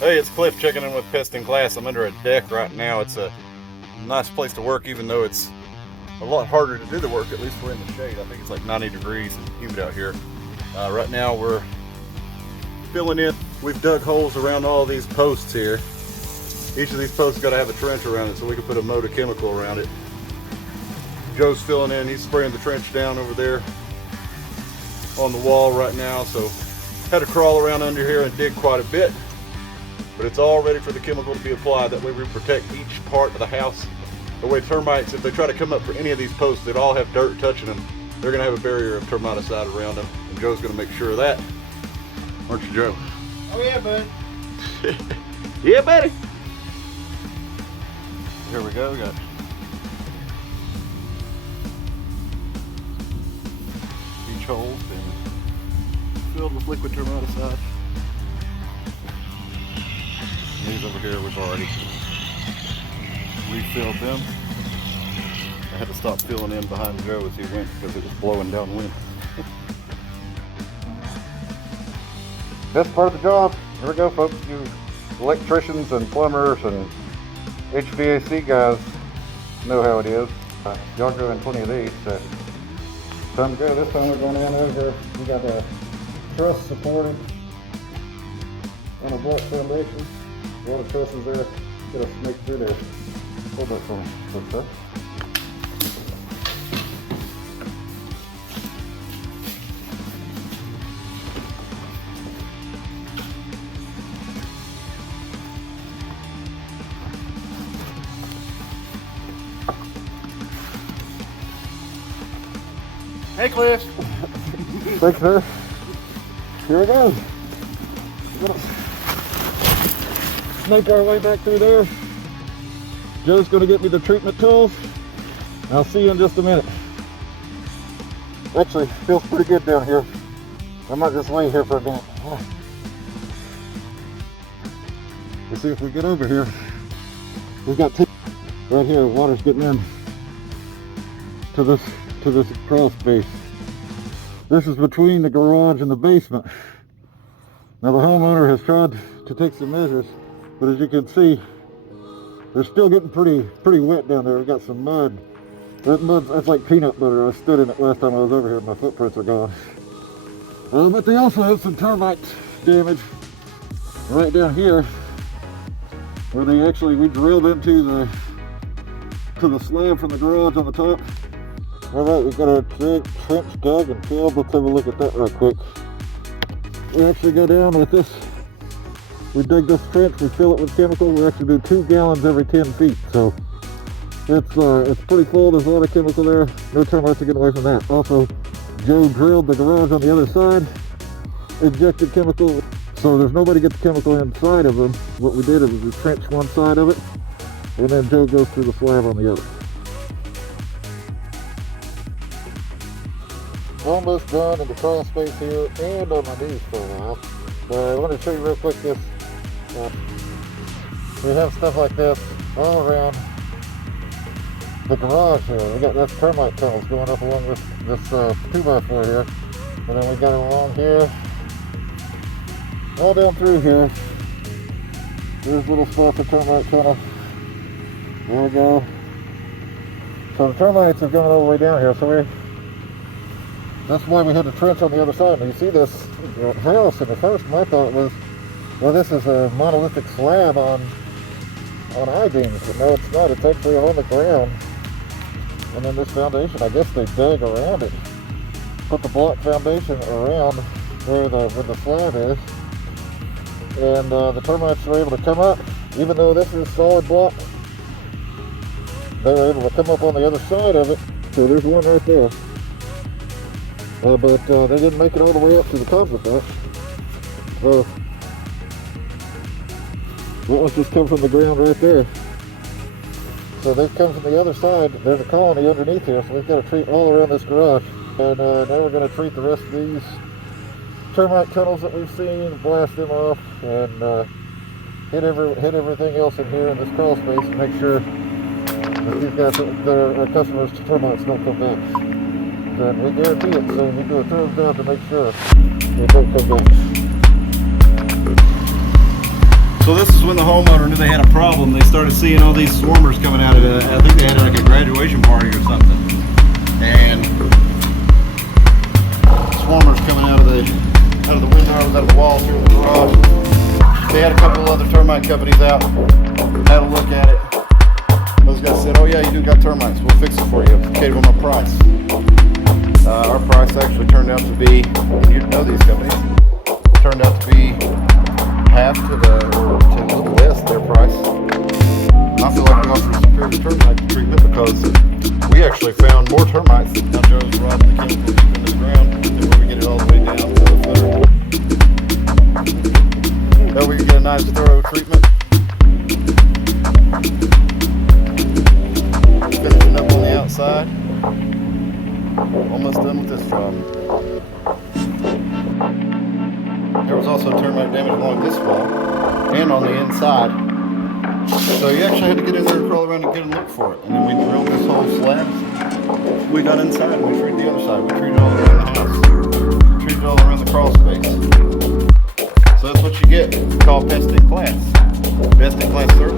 Hey, it's Cliff checking in with Pest in Class. I'm under a deck right now. It's a nice place to work, even though it's a lot harder to do the work. At least we're in the shade. I think it's like 90 degrees and humid out here. Right now we're filling in. We've dug holes around all these posts here. Each of these posts got to have a trench around it so we can put a motor chemical around it. Joe's filling in. He's spraying the trench down over there on the wall right now. So had to crawl around under here and dig quite a bit. But it's all ready for the chemical to be applied. That way we protect each part of the house. The way termites, if they try to come up for any of these posts, they'd all have dirt touching them. They're gonna have a barrier of termiticide around them. And Joe's gonna make sure of that. Aren't you, Joe? Oh yeah, bud. Yeah, buddy. Here we go, we got each hole been filled with liquid termiticide. These over here we've already refilled them. I had to stop filling in behind Joe as he went because it was blowing downwind. Best part of the job. Here we go, folks. You electricians and plumbers and HVAC guys know how it is. Y'all doing plenty of these. So time to go. This time we're going down over here. We got a truss supported on a block foundation. A lot of trusses there. Get a snake through there. Hold that for me. What's that? Hey, Cliff. Thanks, sir. Here we go. We're gonna snake our way back through there. Joe's gonna get me the treatment tools. I'll see you in just a minute. Actually, feels pretty good down here. I might just lay here for a minute. Let's see if we get over here. We've got right here. Water's getting in to this crawl space. This is between the garage and the basement. Now the homeowner has tried to take some measures, but as you can see, they're still getting pretty wet down there. We've got some mud. That mud, that's like peanut butter. I stood in it last time I was over here and my footprints are gone. But they also have some termite damage right down here, where we drilled into the slab from the garage on the top. Alright, we've got our trench dug and filled. Let's have a look at that real quick. We actually go down with this. We dig this trench, we fill it with chemical. We actually do 2 gallons every 10 feet. So it's pretty full. There's a lot of chemical there. No termites are getting away from that. Also, Joe drilled the garage on the other side, injected chemical. So there's nobody gets chemical inside of them. What we did is we trenched one side of it, and then Joe goes through the slab on the other. Almost done in the crawl space here and on my knees for a while. But I want to show you real quick this. We have stuff like this all around the garage here. We got that's termite tunnels going up along this 2x4 here. And then we got it along here. All down through here. There's little spots of termite tunnel. There we go. So the termites have gone all the way down here. So that's why we had the trench on the other side. And you see this house, and at first my thought was, well, this is a monolithic slab on I-beams, but no, it's not. It's actually on the ground. And then this foundation, I guess they dug around it, put the block foundation around where the slab is, and the termites were able to come up, even though this is solid block. They were able to come up on the other side of it. So there's one right there. But they didn't make it all the way up to the top of that. So that one's just come from the ground right there. So they've come from the other side. There's a colony underneath here, so we've got to treat all around this garage. And now we're going to treat the rest of these termite tunnels that we've seen, blast them off, and hit everything else in here in this crawl space and make sure that these guys, our customers, termites don't come back. And we guarantee it, so we do a thumbs down to make sure they don't come back. So this is when the homeowner knew they had a problem. They started seeing all these swarmers coming out of it. I think they had like a graduation party or something. And swarmers coming out of the windows, out of the walls here in the garage. They had a couple of other termite companies out, had a look at it. Those guys said, "Oh yeah, you do got termites. We'll fix it for you." Gave them a price. Our price actually turned out to be, and you know these companies, turned out to be half to a little less their price. And I feel like we offer superior termite treatment because we actually found more termites than John Joe's robbing the chemicals in the ground, and where we get it all the way down to the footer. That we can get a nice thorough treatment. Finishing up on the outside. Almost done with this job. There was also termite damage along this wall and on the inside. So you actually had to get in there and crawl around and get a look for it. And then we drilled this whole slab. We got inside and we treated the other side. We treated all around the house. We treated all around the crawl space. So that's what you get. It's called Best in Class. Best in Class service.